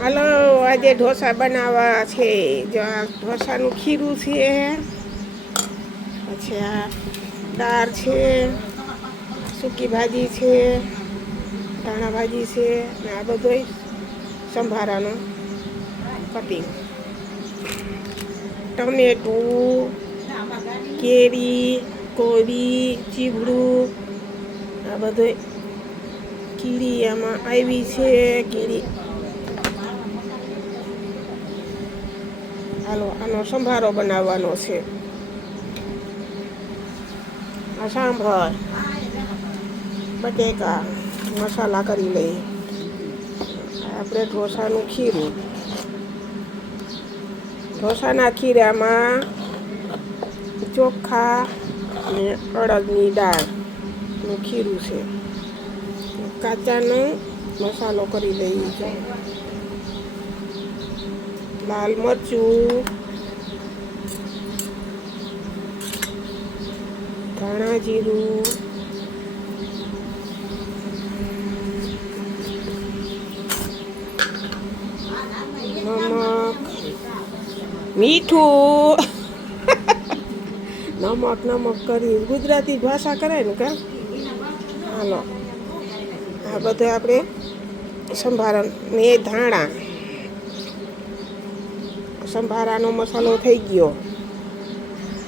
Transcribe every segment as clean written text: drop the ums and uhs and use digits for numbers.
હાલો, આજે ઢોસા બનાવવા છે. જો આ ઢોસાનું ખીરું છે, પછી આ દાળ છે, સૂકી ભાજી છે, ધાણા ભાજી છે, ને આ બધોય સંભારાનું કટિંગ, ટમેટું, કેરી, કોબી, ચીવડું, આ બધું કીડી આમાં આવી છે. કીડી હાલો, આનો સંભારો બનાવવાનો છે. આ સાંભર, બટેકા મસાલા કરી લઈએ. આપણે ઢોસાનું ખીરું, ઢોસાના ખીરામાં ચોખા અને અડદની દાળનું ખીરું છે. કાચાનો મસાલો કરી લઈએ છે. લાલ મરચું, ધાણા જીરું, નમક, મીઠું નમક કરી ગુજરાતી ભાષા કરાય ને કા. હાલો, આ બધું આપણે સંભારા ને ધાણા, સંભારાનો મસાલો થઈ ગયો.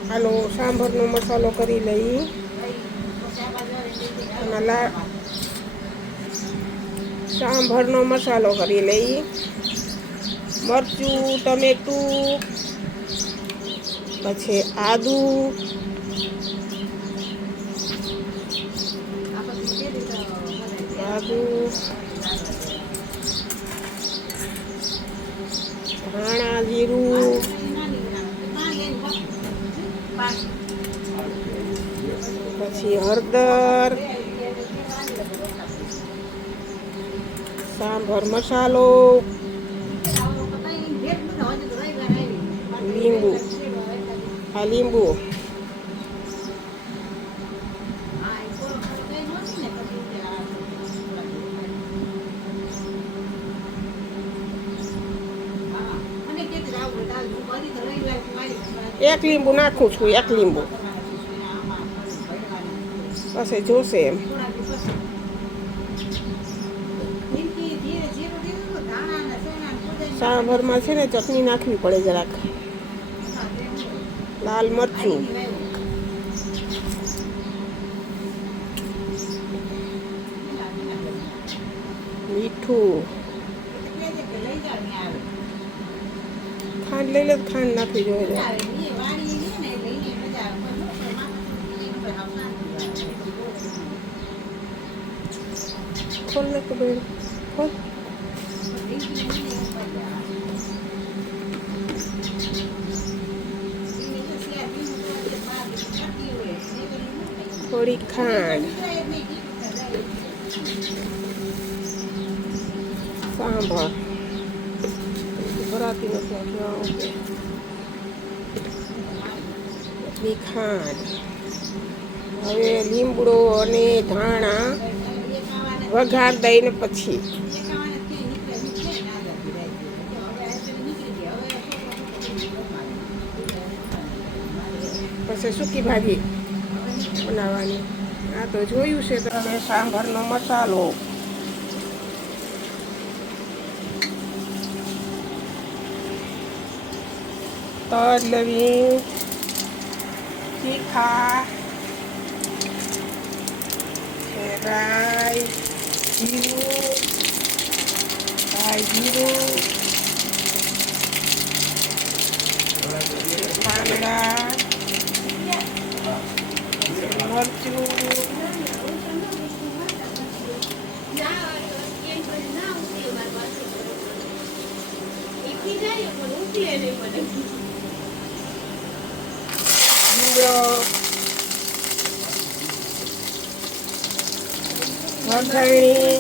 હાલો, સાંભરનો મસાલો કરી લઈ. સાંભરનો મસાલો કરી લઈ. મરચું, ટમેટું, પછી આદુ, ધાણા જીરું, પછી હળદર, સાંભર મસાલો, લીંબુ, આ લીંબુ, એક લીંબુ નાખું છું, એક લીંબુ પછી જોશે એમ. સાંભરમાં છે ને ચટણી નાખવી પડે જરાક. લાલ મરચું, મીઠું, ખાંડ લઈ લે તો ખાંડ નાખવી જોઈએ. ખોલ નાખો બેન, ખોલ. થોડી ખાંડ, સાંભર ભરાતી નથી, એટલી ખાંડ. હવે લીમડો અને ધાણા વઘાર દઈને પછી સૂકી ભાજી બનાવવાની. આ તો જોયું છે તમે. સાંભરનો મસાલો, તજ, લવિંગ, તીખા, રાઈ, જીરું, કાંદા, મરચું, વઘાણી.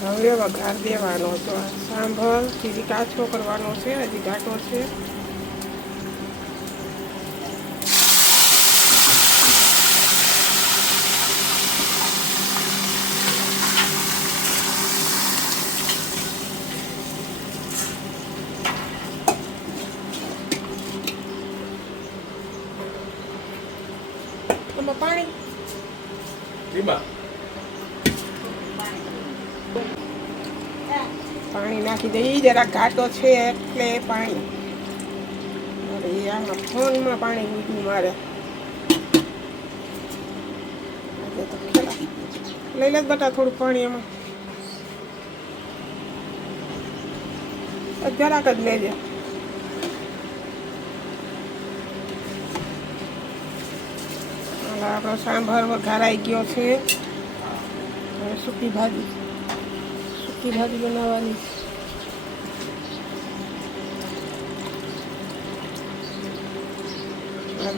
હવે વઘાર દેવાનો. તો સાંભર હજી કાચો કરવાનો છે, હજી ઘાટો છે. પાણી નાખી દઈએ. જરાક ઘાટો છે એટલે પાણી. અરે આમાં ફોનમાં પાણી મૂક્યું મારે. લઈ લે બટા થોડું પાણી એમાં. જરાક જ લેજે. આપણો સાંભાર વઘારાઈ ગયો છે. હવે સૂકી ભાજી બનાવવાની.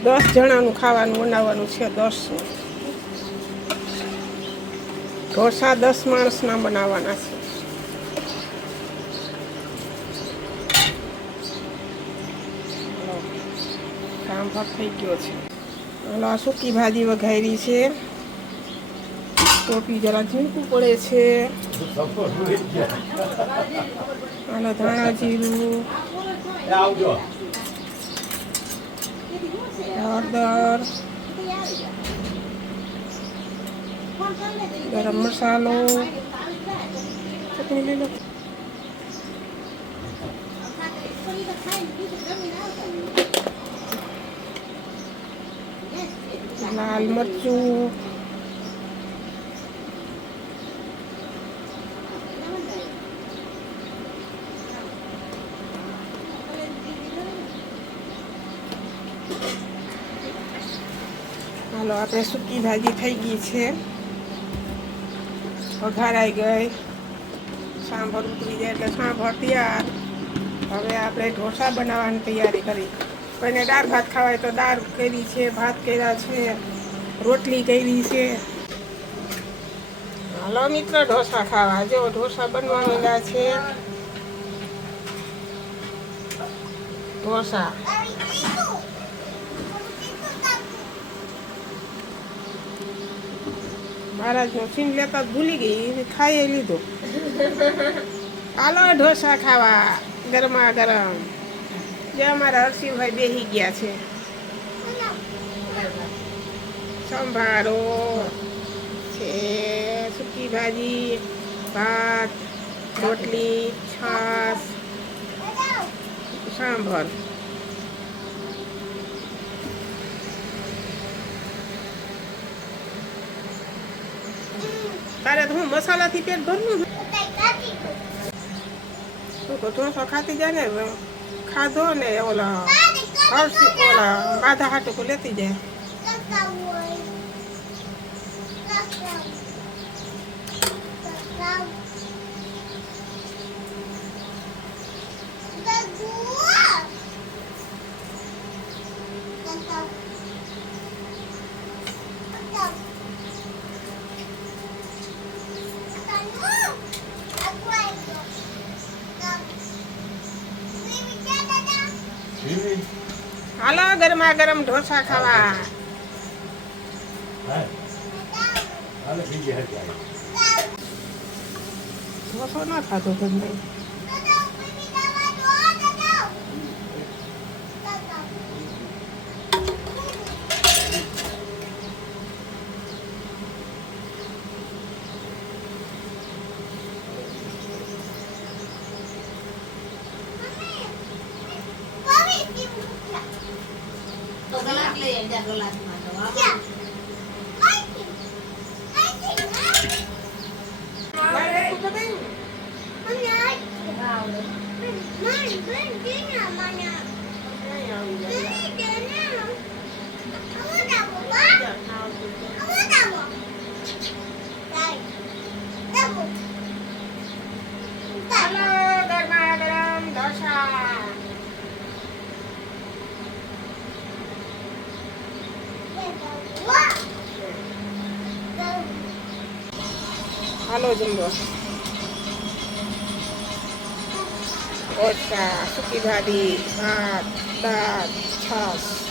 10 જણાનું ખાવાનું બનાવવાનું છે. 10 ઢોસા 10 માણસના બનાવવાના છે. સાંભાર થઈ ગયો છે. હાલો આ સૂકી ભાજી વઘારી છે. ટોપી જરા ઝીણકું પડે છે. હાલો ધાણા જીરું, હળદર, ગરમ મસાલો, ચટણી લઈ લો. લાલ મરચું, હાલો આપણે સૂકી ભાજી થઈ ગઈ છે. વઘારાઈ ગઈ. સાંભર ઉતરી જાય એટલે સાંભર તૈયાર. હવે આપણે ઢોસા બનાવવાની તૈયારી કરી. કોઈને દાળ ભાત ખાવાય તો દાળ કરી છે, ભાત કર્યા છે, રોટલી કરી છે. હાલો મિત્ર ઢોસા ખાવા. જો ઢોસા બનવા માંડ્યા છે. ઢોસા મહારાજનો સીન લેતા ભૂલી ગઈ, ખાઈ લીધો. હાલો ઢોસા ખાવા ગરમા ગરમ. જે અમારા હર્ષિભાઈ બેસી ગયા છે. સંભારો છે, સૂકી ભાજી, ભાત, રોટલી, છાશ, સાંભર. તારે તો હું મસાલાથી પેટ ભરવું. તું તો ઢોસો ખાતી જાય ને. ખાધો ને ઓલા હર્ષી ઓલા બાધા હાટું લેતી જાય. હાલો ગરમા ગરમ ઢોસા ખાવા. ઢોસો ના ખાધો ગમે. હાલો જમવા. ઓછા સૂકી ભાજી, ભાત, દાળ, છાશ.